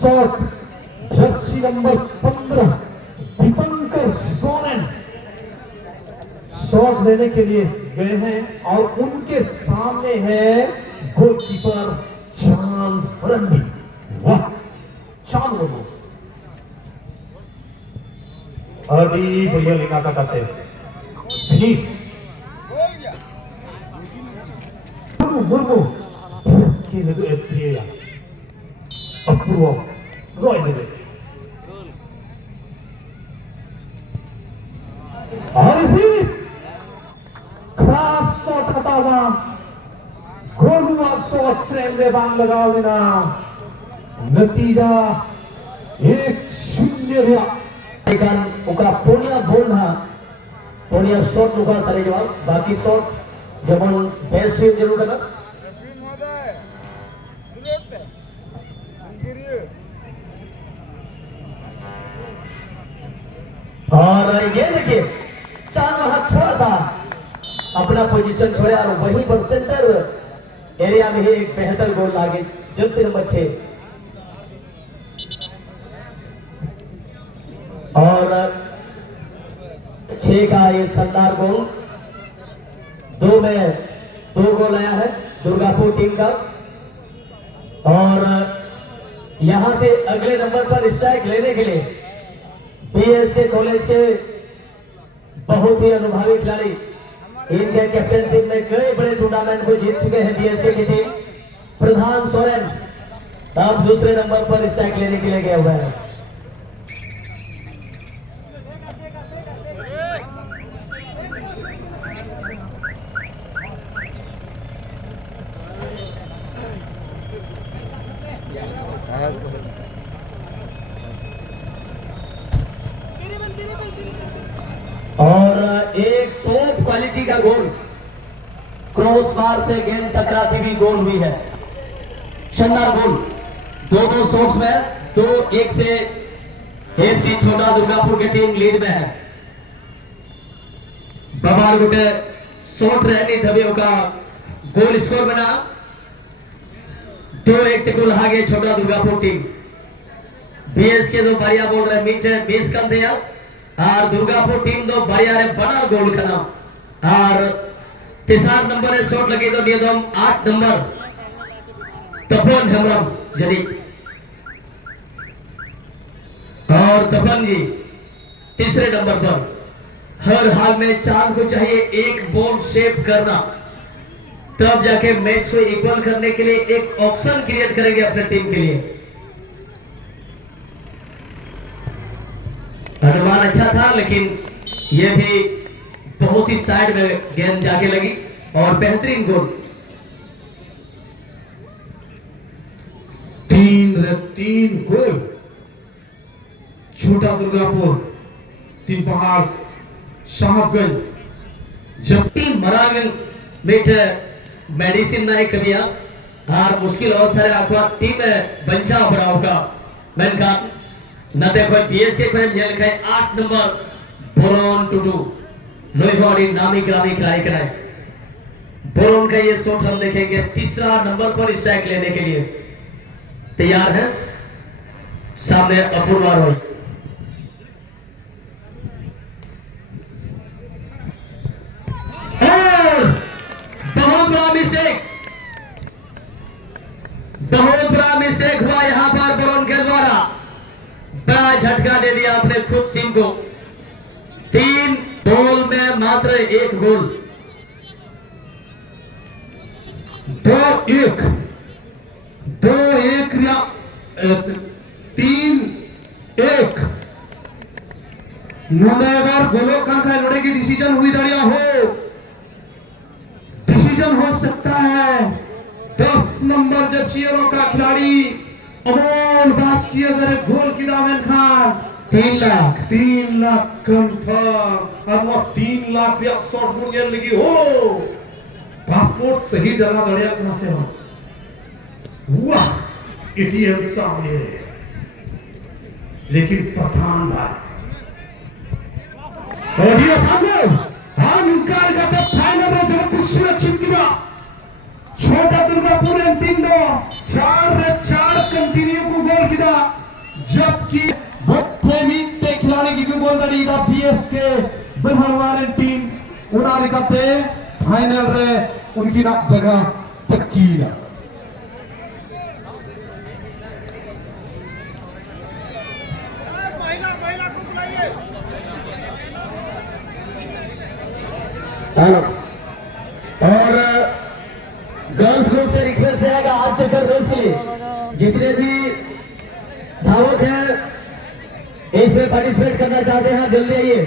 Shot Jersey number 15 Dipankar Soren shot लेने के लिए गए हैं और उनके सामने है गोलकीपर चांद फरंडी। वाह, चांद लोगों अभी बढ़िया लिखा था कहते फिनिश मुर्मू इसके लगे एप्रिया अपूर्व रॉय लगे और खराब शॉट हटावा गोलुआ शॉट फ्रेम में बांध लगाओ देना नतीजा 1-0 रहा। ओकरा पूर्णिया बोल रहा पूर्णिया शॉट लुका सारे जवाब बाकी शॉट जब बेस्ट टीम जरूर लगा और ये देखिए चांद वहां थोड़ा सा अपना पोजीशन छोड़े और वहीं पर सेंटर एरिया में ही एक बेहतर गोल लागे जर्सी नंबर 6 और 6 का ये शानदार गोल 2 में 2 गोल आया है दुर्गापुर टीम का। और यहां से अगले नंबर पर स्ट्राइक लेने के लिए बीएसके कॉलेज के बहुत ही अनुभवी खिलाड़ी इनके कैप्टनशिप में कई बड़े टूर्नामेंट को जीत चुके हैं बीएसके की टीम प्रधान सोरेन अब दूसरे नंबर पर स्ट्राइक लेने के लिए गया हुआ है। और एक टॉप क्वालिटी का गोल क्रॉस बार से गेंद टकराती भी गोल हुई है शानदार गोल 2-2 शॉट्स में 2-1 से एफसी छोटा दुर्गापुर की टीम लीड में है। बबार गुटे शॉट रहनी धबियों का गोल स्कोर बना 2-1 गोल आगे छोटा दुर्गापुर टीम बीएस के 2 बढ़िया बोल रहे मीटर 20 कम थे और दुर्गापुर टीम 2 बढ़िया रे बनार गोल खाना और तीसरा नंबर है शॉट लगी तो नियम 8 नंबर तपन हेमरम जदी और तपन जी तीसरे नंबर पर हर हाल में चांद को चाहिए एक बॉल सेव करना तब जाके मैच को इक्वल करने के लिए एक ऑप्शन क्रिएट करेंगे अपने टीम के लिए। अनुमान अच्छा था लेकिन यह भी बहुत ही साइड में गेंद जाके लगी और बेहतरीन गोल 3 गोल छोटा दुर्गापुर 3 पहाड़ साहबगंज जब टीम मरागन बेटे मेडिसिन नहीं करिया और मुश्किल अवस्था रे अथवा टीम बंचा बड़ा होगा मैंने न देखो बीएसके को हम लिखा है 8 नंबर बोरोन टुटू लोईवाड़ी नामी ग्रामी खिलाड़ी कराए बोरोन का ये शॉट हम देखेंगे तीसरा नंबर पर स्ट्राइक लेने के लिए तैयार है सामने अपूर्वा रॉय बहुत बड़ा मिस्टेक हुआ यहां पर बोरोन के द्वारा बड़ा झटका दे दिया अपने खुद टीम को 3 बॉल में मात्र 1 गोल 2-1 3-1 नोडेवर गोलो का लड़े की डिसीजन हुई दड़िया हो डिसीजन हो सकता है 10 नंबर जर्सियों का खिलाड़ी अमोल बास की अगर गोल की दामन खान 3 लाख कंफर्म और वो 3 लाख या शॉर्ट बुनियाद लगी हो पासपोर्ट सही डरा दड़िया कना से वाह एटीएम सामने लेकिन पठान भाई ऑडियो सामने हाँ निकाल का फाइनल में जब कुछ सुरक्षित किया छोटा दुर्गापुर टीम 4 कंटिन्यू को गोल की जबकि वो प्रेमी ते खिलाड़ी की बोल रही था पीएसके बनहरवान टीम उन्होंने कहते फाइनल रे उनकी ना जगह पक्की ना हेलो और गर्ल्स ग्रुप से रिक्वेस्ट है कि आज चक्कर रेस के लिए जितने भी धावक हैं इसमें पार्टिसिपेट करना चाहते हैं जल्दी आइए।